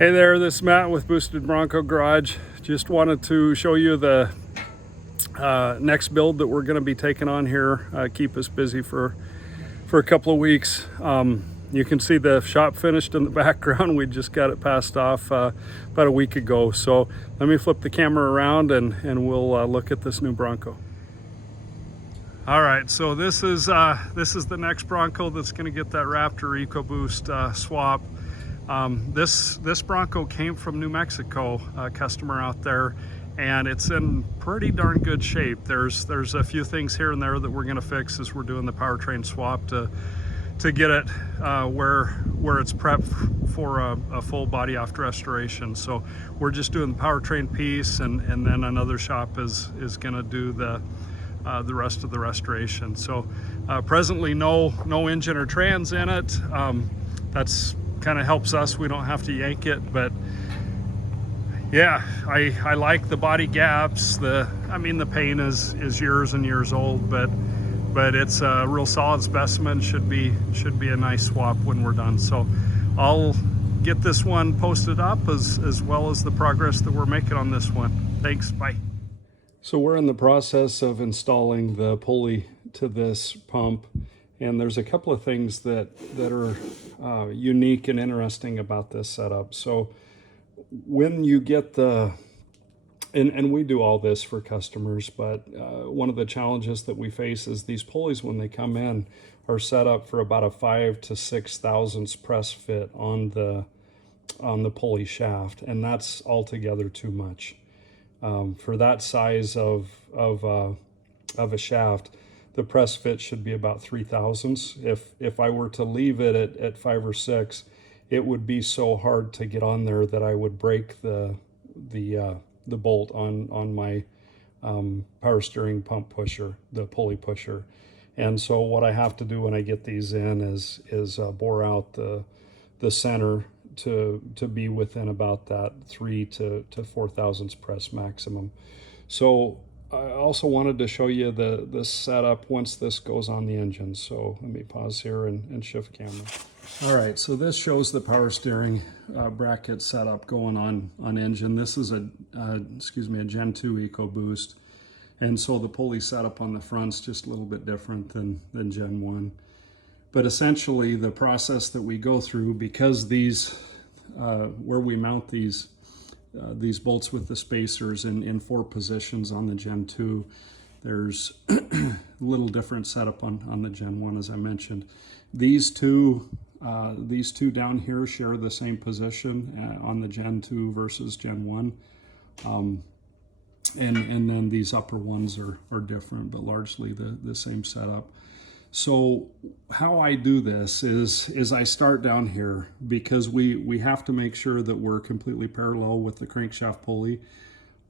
Hey there, this is Matt with Boosted Bronco Garage. Just wanted to show you the next build that we're going to be taking on here. Keep us busy for a couple of weeks. You can see the shop finished in the background. We just got it passed off about a week ago. So let me flip the camera around and we'll look at this new Bronco. All right, so this is the next Bronco that's going to get that Raptor Ecoboost swap. This Bronco came from New Mexico, a customer out there, and it's in pretty darn good shape. There's a few things here and there that we're going to fix as we're doing the powertrain swap to get it where it's prepped for a full body after restoration. So we're just doing the powertrain piece, and then another shop is going to do the rest of the restoration. So presently no engine or trans in it. That's kind of helps us. We don't have to yank it, but yeah, I like the body gaps. The paint is years and years old, but it's a real solid specimen. Should be a nice swap when we're done. So I'll get this one posted up as well as the progress that we're making on this one. Thanks, bye. So we're in the process of installing the pulley to this pump, and there's a couple of things that are unique and interesting about this setup. So when you get and we do all this for customers, but one of the challenges that we face is these pulleys, when they come in, are set up for about a 5 to 6 thousandths press fit on the pulley shaft, and that's altogether too much. For that size of a shaft, the press fit should be about 3 thousandths. If I were to leave it at 5 or 6, it would be so hard to get on there that I would break the bolt on my power steering pump pusher, the pulley pusher. And so what I have to do when I get these in is bore out the center to be within about that 3 to 4 thousandths press maximum. So I also wanted to show you the setup once this goes on the engine. So let me pause here and shift camera. All right, so this shows the power steering bracket setup going on engine. This is a Gen 2 Ecoboost. And so the pulley setup on the front's just a little bit different than Gen 1. But essentially the process that we go through, because these, where we mount these bolts with the spacers in 4 positions on the Gen 2, there's a little different setup on the Gen 1, as I mentioned. These two down here share the same position on the Gen 2 versus Gen 1. And then these upper ones are different, but largely the same setup. So how I do this is I start down here, because we have to make sure that we're completely parallel with the crankshaft pulley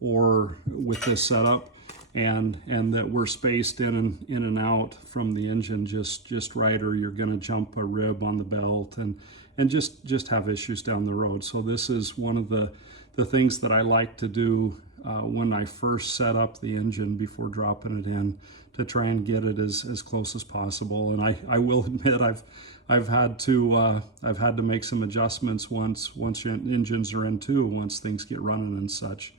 or with this setup, and that we're spaced in and out from the engine just right, or you're going to jump a rib on the belt and just have issues down the road. So this is one of the things that I like to do when I first set up the engine before dropping it in, to try and get it as close as possible. And I will admit I've had to make some adjustments once your engines are in too, once things get running and such.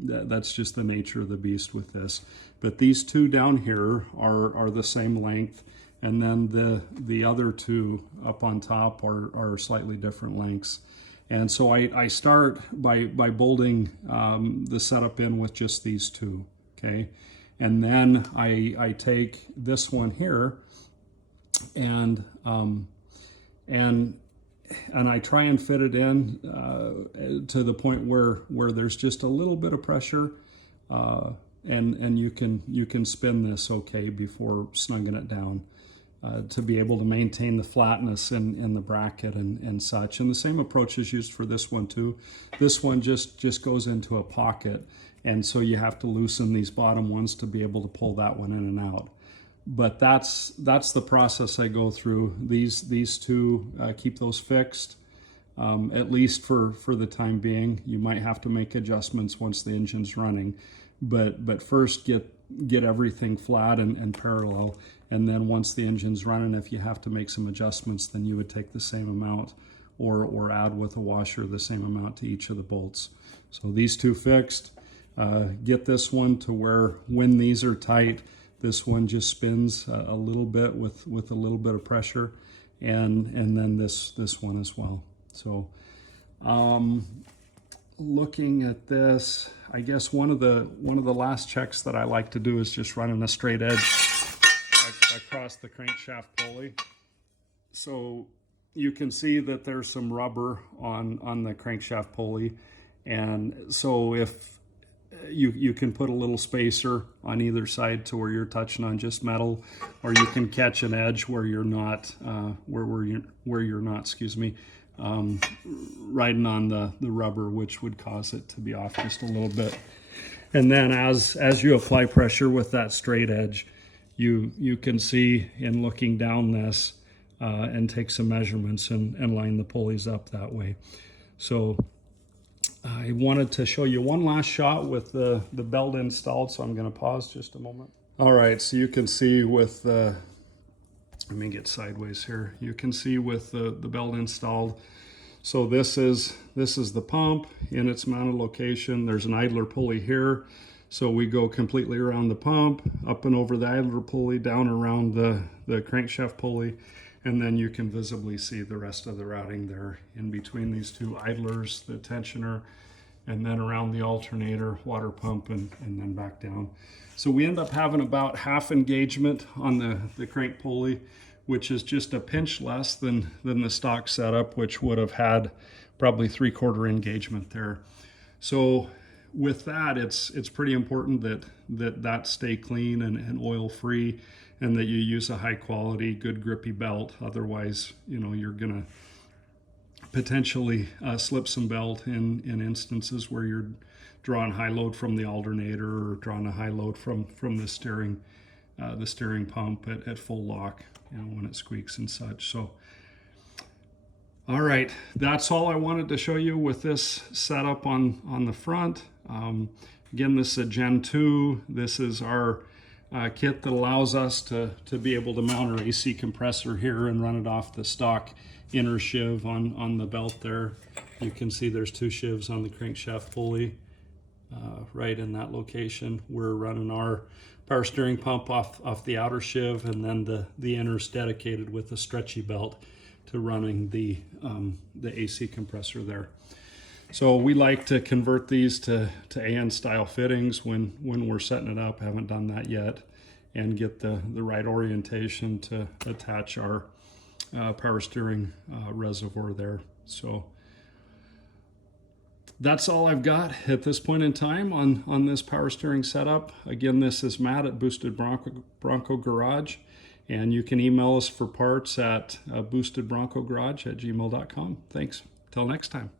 That's just the nature of the beast with this. But these two down here are the same length, and then the other two up on top are slightly different lengths. And so I start by bolting the setup in with just these two, okay? And then I take this one here and I try and fit it in to the point where there's just a little bit of pressure, and you can spin this okay before snugging it down, to be able to maintain the flatness in the bracket and such. And the same approach is used for this one too. This one just goes into a pocket, and so you have to loosen these bottom ones to be able to pull that one in and out. But that's the process I go through. These two, keep those fixed, at least for the time being. You might have to make adjustments once the engine's running, but first get everything flat and parallel, and then once the engine's running, if you have to make some adjustments, then you would take the same amount or add with a washer the same amount to each of the bolts. So these two fixed. Get this one to where when these are tight, this one just spins a little bit with a little bit of pressure, and then this one as well. So looking at this, I guess one of the last checks that I like to do is just running a straight edge across the crankshaft pulley. So you can see that there's some rubber on the crankshaft pulley, and so if you can put a little spacer on either side to where you're touching on just metal, or you can catch an edge where you're not where you're not, excuse me, riding on the rubber, which would cause it to be off just a little bit. And then as you apply pressure with that straight edge, you can see in looking down this and take some measurements and line the pulleys up that way. So I wanted to show you one last shot with the belt installed, so I'm going to pause just a moment. All right, so you can see with the, let me get sideways here. You can see with the belt installed. So this is the pump in its mounted location. There's an idler pulley here. So we go completely around the pump, up and over the idler pulley, down around the crankshaft pulley, and then you can visibly see the rest of the routing there in between these two idlers, the tensioner, and then around the alternator, water pump, and then back down. So we end up having about half engagement on the crank pulley, which is just a pinch less than the stock setup, which would have had probably 3/4 engagement there. So with that, it's pretty important that stay clean and oil free, and that you use a high quality, good grippy belt. Otherwise, you know, you're gonna potentially slip some belt in instances where you're drawing high load from the alternator, or drawing a high load from the steering pump at full lock, you know, when it squeaks and such. So all right, that's all I wanted to show you with this setup on the front. Again, this is a Gen 2. This is our kit that allows us to be able to mount our AC compressor here and run it off the stock inner sheave on the belt there. You can see there's 2 sheaves on the crankshaft pulley right in that location. We're running our power steering pump off the outer sheave, and then the inner's dedicated with a stretchy belt to running the AC compressor there. So we like to convert these to AN style fittings when we're setting it up. Haven't done that yet, and get the right orientation to attach our power steering reservoir there. So that's all I've got at this point in time on this power steering setup. Again, this is Matt at Boosted Bronco Garage, and you can email us for parts at boostedbroncogarage@gmail.com. Thanks. Till next time.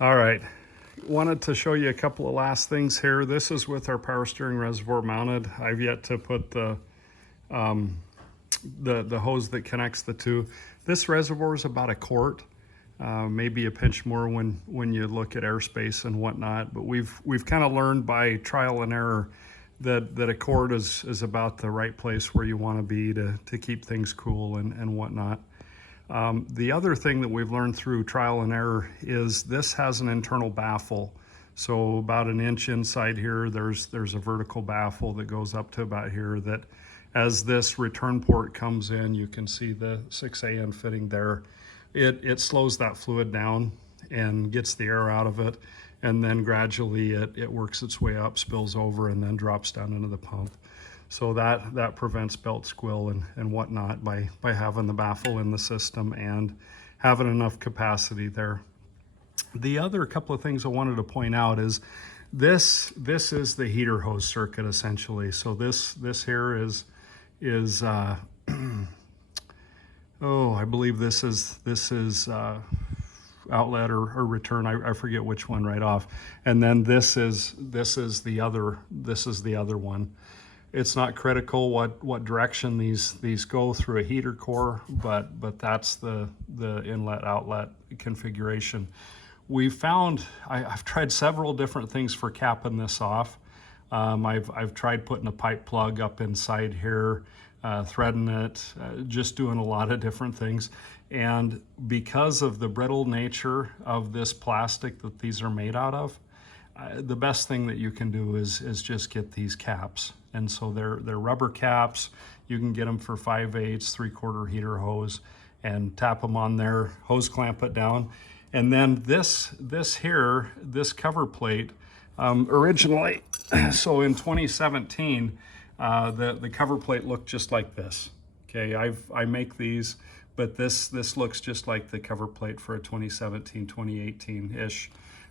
All right. Wanted to show you a couple of last things here. This is with our power steering reservoir mounted. I've yet to put the hose that connects the two. This reservoir is about 1 quart, maybe a pinch more when you look at airspace and whatnot. But we've kind of learned by trial and error that 1 quart is about the right place where you want to be to keep things cool and whatnot. The other thing that we've learned through trial and error is this has an internal baffle. So about 1 inch inside here, there's a vertical baffle that goes up to about here, that as this return port comes in, you can see the 6AN fitting there. It slows that fluid down and gets the air out of it, and then gradually it works its way up, spills over, and then drops down into the pump. So that prevents belt squill and whatnot by having the baffle in the system and having enough capacity there. The other couple of things I wanted to point out is this is the heater hose circuit essentially. So this here is oh, I believe this is outlet or return. I forget which one right off. And then this is the other one. It's not critical what direction these go through a heater core, but that's the inlet outlet configuration. We found I've tried several different things for capping this off. I've tried putting a pipe plug up inside here, threading it, just doing a lot of different things. And because of the brittle nature of this plastic that these are made out of, the best thing that you can do is just get these caps. And so they're rubber caps. You can get them for 5/8, 3/4 heater hose, and tap them on there, hose clamp it down. And then this here, this cover plate, originally, so in 2017, the cover plate looked just like this. Okay, I make these, but this looks just like the cover plate for a 2017, 2018-ish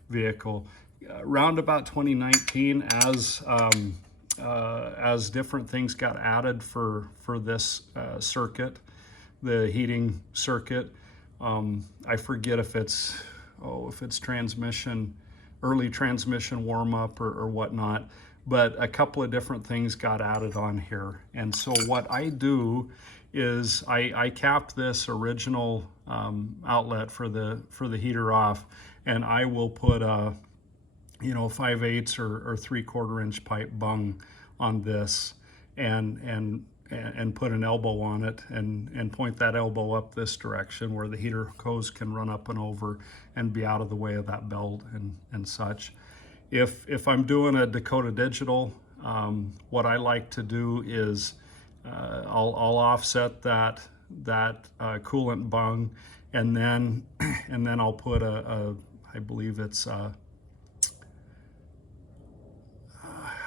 vehicle. Around about 2019, as different things got added for this circuit, the heating circuit, I forget if it's transmission, early transmission warm up or whatnot, but a couple of different things got added on here. And so what I do is I cap this original outlet for the heater off, and I will put a 5/8 or 3/4 inch pipe bung on this, and put an elbow on it, and point that elbow up this direction where the heater hose can run up and over and be out of the way of that belt and such. If I'm doing a Dakota Digital, what I like to do is I'll offset that coolant bung, and then I'll put I believe it's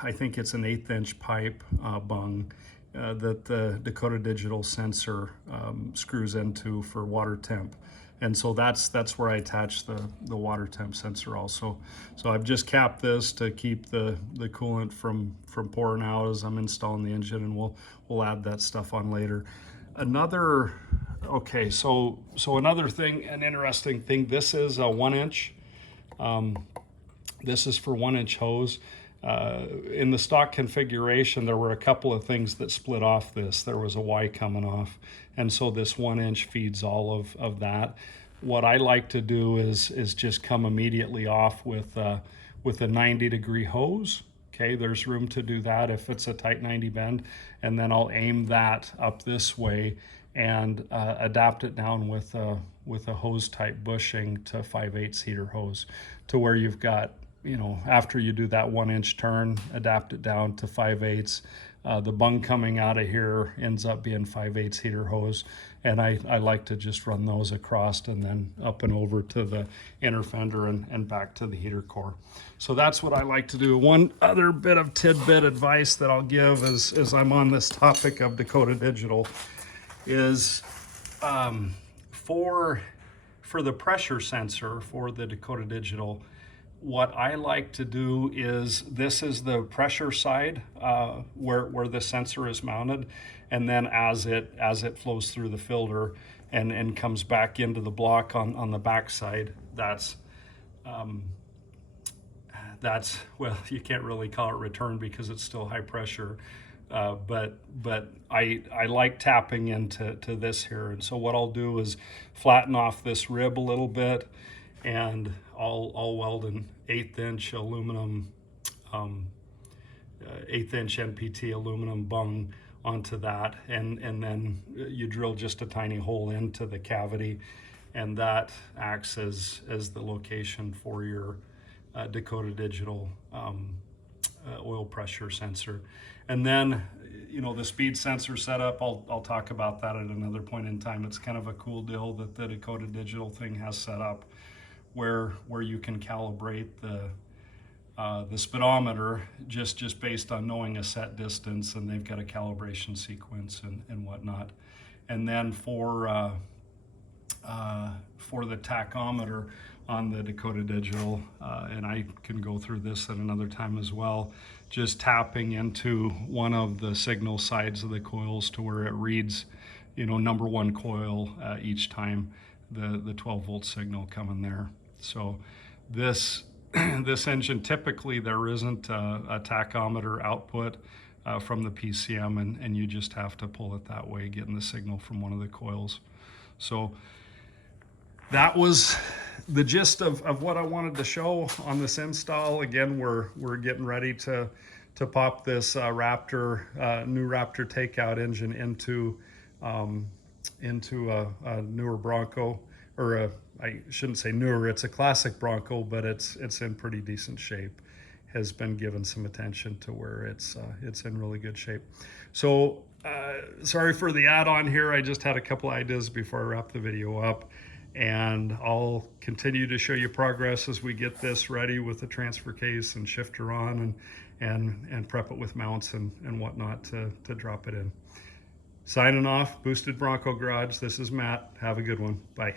I think it's an 1/8 inch pipe bung that the Dakota Digital sensor screws into for water temp. And so that's where I attach the water temp sensor also. So I've just capped this to keep the coolant from pouring out as I'm installing the engine, and we'll add that stuff on later. Another thing, an interesting thing, this is a 1 inch. This is for 1 inch hose. In the stock configuration, there were a couple of things that split off this. There was a Y coming off, and so this 1 inch feeds all of that. What I like to do is just come immediately off with a 90-degree hose. Okay, there's room to do that if it's a tight 90 bend, and then I'll aim that up this way and adapt it down with a hose type bushing to 5/8 heater hose, to where you've got, after you do that 1 inch turn, adapt it down to 5/8. The bung coming out of here ends up being 5/8 heater hose, and I like to just run those across and then up and over to the inner fender and back to the heater core. So that's what I like to do. One other bit of tidbit advice that I'll give as I'm on this topic of Dakota Digital is for the pressure sensor for the Dakota Digital, what I like to do is, this is the pressure side where the sensor is mounted, and then as it flows through the filter and comes back into the block on the back side, that's well, you can't really call it return because it's still high pressure, but I like tapping into this here. And so what I'll do is flatten off this rib a little bit, and I'll weld an 1/8 inch aluminum, 1/8 inch NPT aluminum bung onto that, and then you drill just a tiny hole into the cavity, and that acts as the location for your Dakota Digital oil pressure sensor. And then, the speed sensor setup, I'll talk about that at another point in time. It's kind of a cool deal that the Dakota Digital thing has set up, where you can calibrate the speedometer just based on knowing a set distance, and they've got a calibration sequence and whatnot. And then for the tachometer on the Dakota Digital, and I can go through this at another time as well, just tapping into one of the signal sides of the coils to where it reads, number one coil each time, the 12-volt signal coming there. So this engine, typically there isn't a tachometer output from the PCM, and you just have to pull it that way, getting the signal from one of the coils. So that was the gist of what I wanted to show on this install. Again, we're getting ready to pop this new Raptor takeout engine into a newer Bronco, or I shouldn't say newer, it's a classic Bronco, but it's in pretty decent shape. Has been given some attention to where it's in really good shape. So sorry for the add-on here. I just had a couple ideas before I wrap the video up, and I'll continue to show you progress as we get this ready with the transfer case and shifter on, and prep it with mounts and whatnot to drop it in. Signing off, Boosted Bronco Garage. This is Matt. Have a good one. Bye.